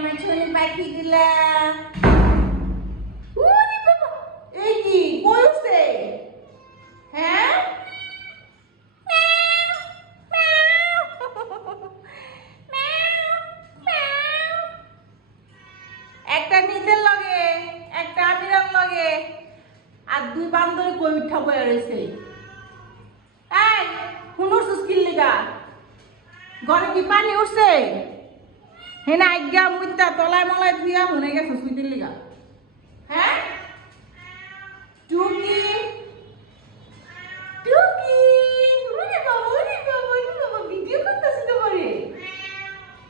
আমার পাখিগুলা ওরে বাবা, এই কি? কই হ্যাঁ? একটা নিতের লগে একটা আমিরার লগে। আর দুই বান্ধবী কই উঠা বয়ে রয়েছে। এই হুনুর সুস্কিল লিগা ঘরে কি পানি উঠছে? হেনা আজ্ঞা মুইতা তলায় মলায় ধুইয়া হুনে গেছে সুইতির লিগা। হ্যাঁ টুকি। টুকি। ওরে বাবা ওরে বাবা ওরে ভিডিও করতেছি তোমারে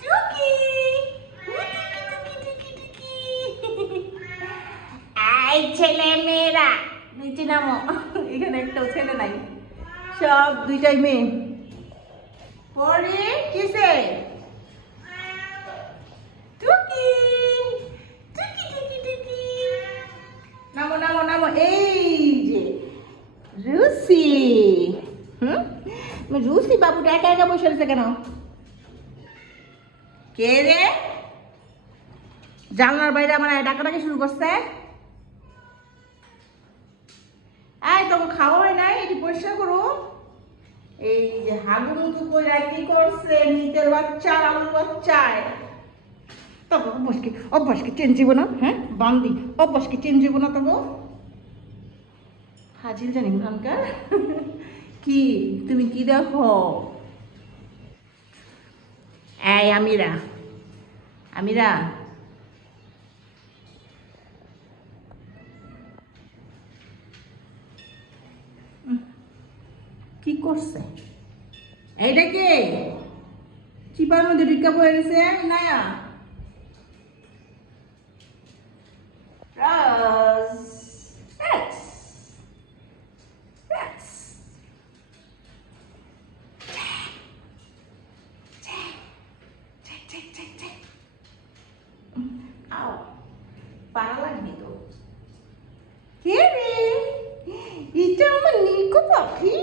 টুকি। আই ছেলে মেয়েরা। নিচে নামো। এখানে একটাও ছেলে নাই। সব দুইটাই মেয়ে। পরে, কিসে? নামো নামো নামো এই যে রুসি হুম রুসি বাবুটা একা একা বসে কেন? কে রে? জানলার বাইরে আমার ডাকাটাকে শুরু করছে। এই তখন খাওয়া হয় নাই, এটি পরিষ্কার করো। এই যে হাগুন তো কইরা কি করছে? নিতের বাচ্চা আলুর বাচ্চায় তবে অভ্যাসকে অভ্যাসকে চেঞ্জ হইব না হ্যাঁ? বান্দি অভ্যাসকে চেঞ্জ হইব না তবু। হাজির জানি ভ্রানকার কি, তুমি কি দেখো? এই আমিরা আমিরা। কি করছে? এইটা কে? চিপার মধ্যে ঢুকা পড়ে গেছে নায়া। পারা লাগবে তো। কে রে? এটা আমার নিকো পাখি।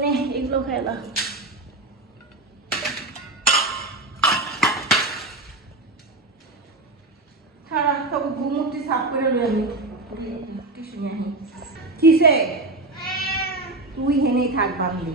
নে এগুলো খেলা ছাড়া সব ঘুমুটি সাফ করে লই আমি নিয়ে আহি কিসে? তুই হেনেই থাক বাংলি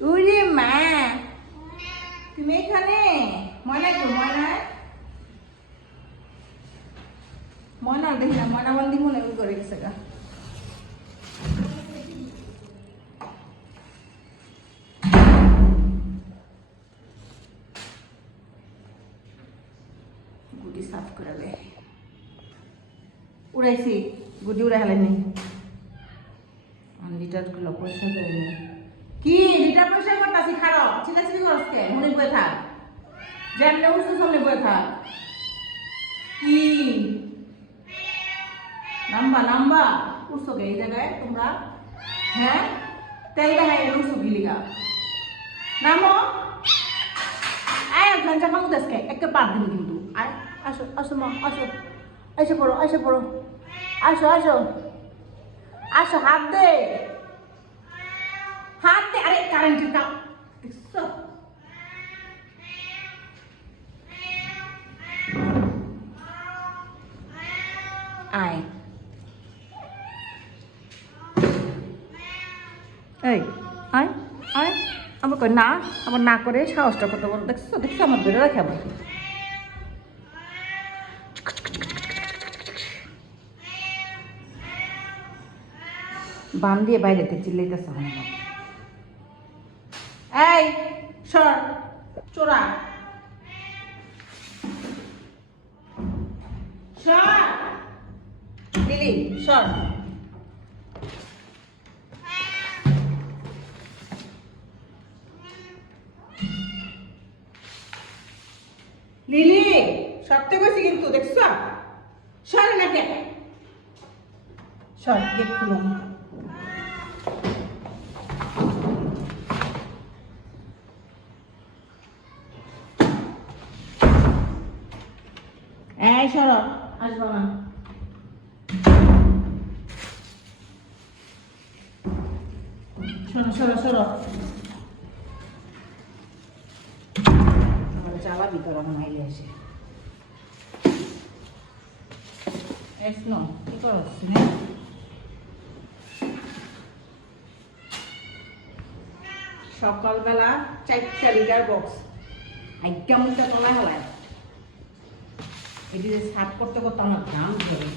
উরে মা তুমি এখানে ময়না তো ময়না ময়না দেখি না ময়না বন্দি মনে করে গেছে গা গুটি সাফ করে লে উড়াইছি গুটি উড়াই হেলেনি লিটারগুলো পয়সা দেয়নি কি লিটার পয়সা করতাছি খারো চিলা চিলি করস কে মনে বয়ে থাক যেমনে উঠছো সামনে বয়ে থাক। কি নাম্বা নাম্বা। উঠছো কে এই তোমরা? হ্যাঁ? তেল দেখাই উঠছো গিলিগা নামো আয় ঘণ্টা কামু দেশকে একটা পার দিন কিন্তু। আয়, আসো আসো মা, আসো। এসে পড়ো এসে পড়ো। আসো আসো। আসো, হাত দে। হাত দে। আরে কারেন্টের কাপ দেখছ আয় এই আয় আয় আমার কই না, আমার না করে সাহসটা কত বড়, দেখছ? দেখছ, আমার বেরো রাখে আবার বান দিয়ে বাইরেতে চিল্লাইতেছে আমার। এই, সর, চোরা। সর, লিলি, সর। সত্যি কইছি কিন্তু, দেখছ? সরে না কে? সর, গেট খুলো। এই, সরো। আসব না। শোনো সরো সরো। আমার ভিতর এখন আইলে এসনো কি করছ সকালবেলা চারটা লিটার বক্স। আজ্ঞা মুখটা তলা হেলায় এটি সাফ করতে করতে আমার ঘাম ধরে।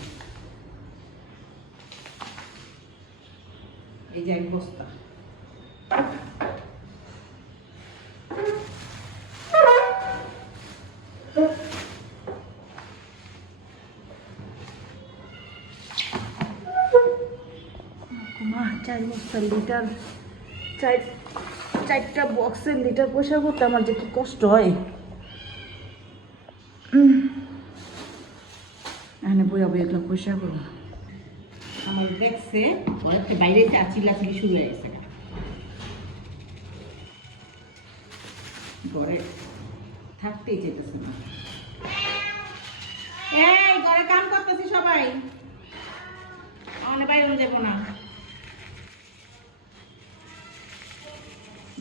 এই যে এক বস্তা। চার বস্তা লিটার, চার, চারটা বক্সের লিটার পয়সা করতে আমার যে কি কষ্ট হয়। এখানে বইয়া বই এগুলো পয়সা করো আমার দেখছে ঘরের বাইরে চিল্লাচিল্লি শুরু হয়ে গেছে। ঘরে থাকতেই যেতেছে না। এই, ঘরে কাম করতেছি সবাই। অনেক বাইরে যাব না।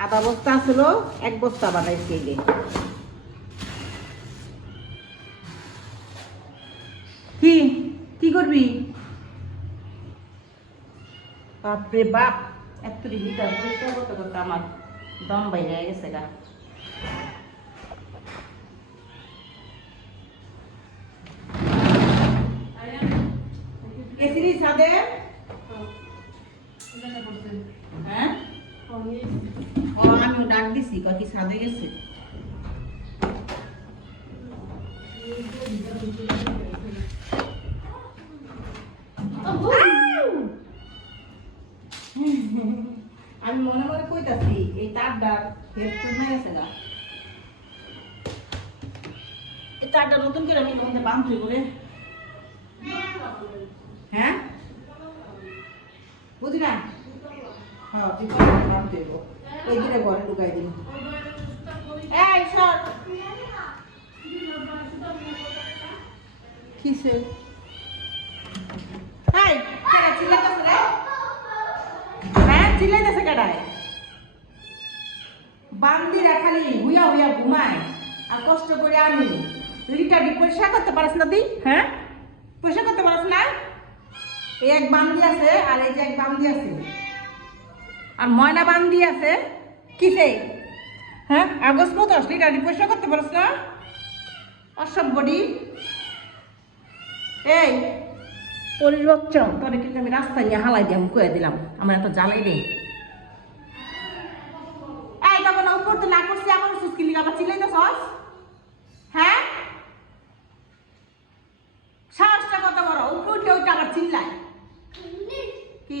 আধা বস্তা ছিল এক বস্তা বানাইছি এই কি? কি করবি? বাপরে বাপ এত লিটার পরিষ্কার করতে করতে আমার দম বাইরে গেছে গা। এসিরি ছাদে? হ্যাঁ? ও আমি ডাক দিছি কতি ছাদে গেছে? আমি মনে মনে কইতাছি, এই তারটা হেড কমে গেছে গা। এই তারটা নতুন করে আমি তোমাদের বান্ধবী করে হ্যাঁ? বুঝি না? হ্যাঁ বান্ধবী দিনে ঘরে ঢুকাই দিন এই সর। কিসে? এই কেডা চিল্লাইতাছে রে? হ্যাঁ চিল্লাইতাছে কেডায় বান্দিরা খালি হুইয়া হুইয়া ঘুমায় আর কষ্ট করে আমি লিটারটি পরিষ্কার করতে পারিস না তুই হ্যাঁ? পরিষ্কার করতে পারিস না? এই এক বান্দি আছে আর এই যে এক বান্দি আছে আর ময়না বান্দি আছে? কিসে? হ্যাঁ? আগস্ট মতো লিটারটি পরিষ্কার করতে পারিস না? অসভ্যটি এই পরির বাচ্চা কিন্তু আমি রাস্তায় নিয়ে হালাই দিয়ে আমি দিলাম। আমার এত জ্বালাই দেই এই, তখন উপরতে না করছি আমার সুস্কি লিগা আবার চিল্লাইতে সস হ্যাঁ সাহসটা কত বড় উপরে উঠে ওইটা আবার চিল্লায় কি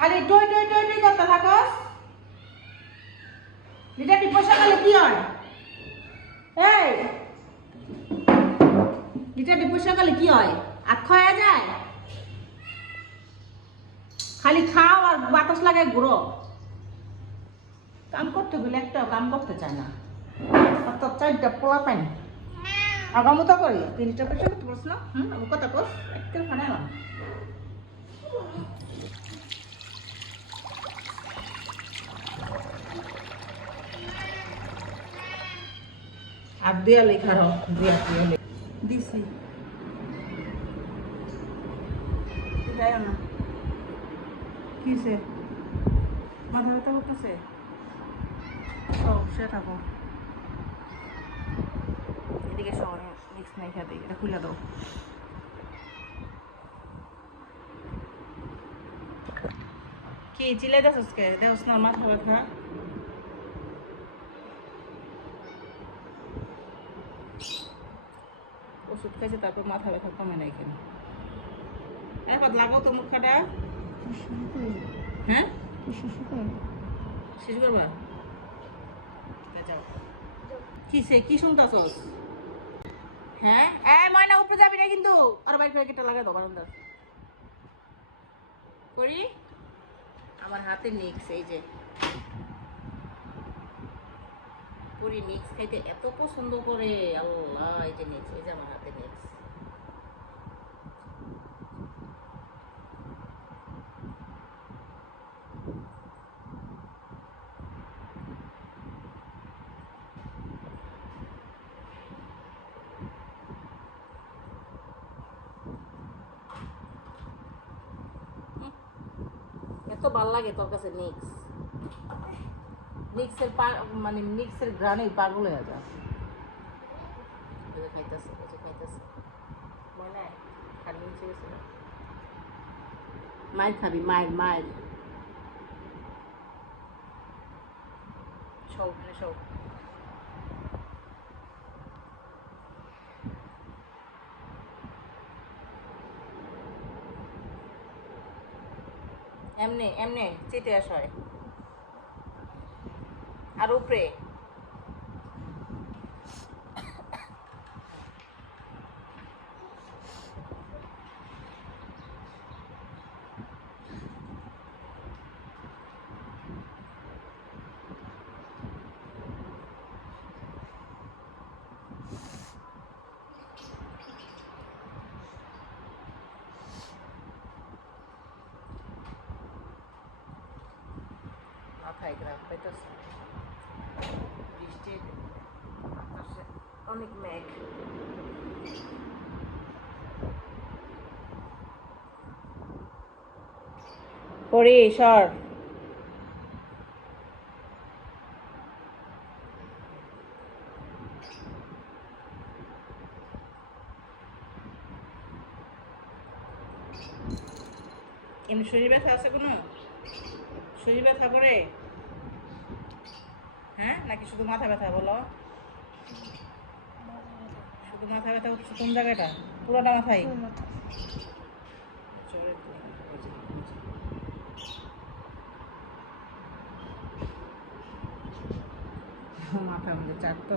খালি টই টই টই টই করতে থাকস। দি পয়সা করলে কি হয়? এই দি পয়সা করলে কি হয়? আর খাওয়া যায়? খালি খাও আর বাতাস লাগায় ঘুরো। কাম করতে গেলে কাম করতে চায় না। তোর চারটা পোলা পাইনি আগামো তো করি। তিনটা পয়সা করতে পারছ না? হুম ফানে দিয়া লেখা রহ দিয়া দিয়া দিছি। না কিসে মাথা ব্যথা করতেছে ও সে থাকো। এদিকে শহরে মিক্স নাই খেতে এটা খুলে দাও। কি চিলাই দেছ কে দেওস না, মাথা ব্যথা? খাইছে, তারপর মাথা ব্যথা কমে নাই কেন? এবার লাগাও তো মুখাটা। হ্যাঁ? শেষ করবা? হ্যাঁ? যাবি না কিন্তু। আর বাইক করি? আমার হাতে নিক্স, এই যে। পুরি মিক্স খাইতে এত পছন্দ করে, আল্লাহ, এই যে নিক্স এই যে আমার হাতে নিক্স এত ভালো লাগে তোর কাছে মিক্স মিক্সের পা মানে মিক্সের গ্রানে পাগল হয়ে যা এই যে খাইতেছে। খাইতেছে মনে খালি মায়ের খাবি মায়ের মায়ের। সব মানে সব এমনি এমনি চেটে আস হয় আর উপরে। মাথায় গ্রাম পাইতেছে বৃষ্টির আকাশে অনেক মেঘ পরে সর এমনি শরীর ব্যথা আছে কোনো? শরীর ব্যথা করে? হ্যাঁ? নাকি শুধু মাথা ব্যথা বলো? শুধু মাথা ব্যথা হচ্ছে কোন জায়গাটা? পুরোটা মাথায়? মাথা। মধ্যে চারটা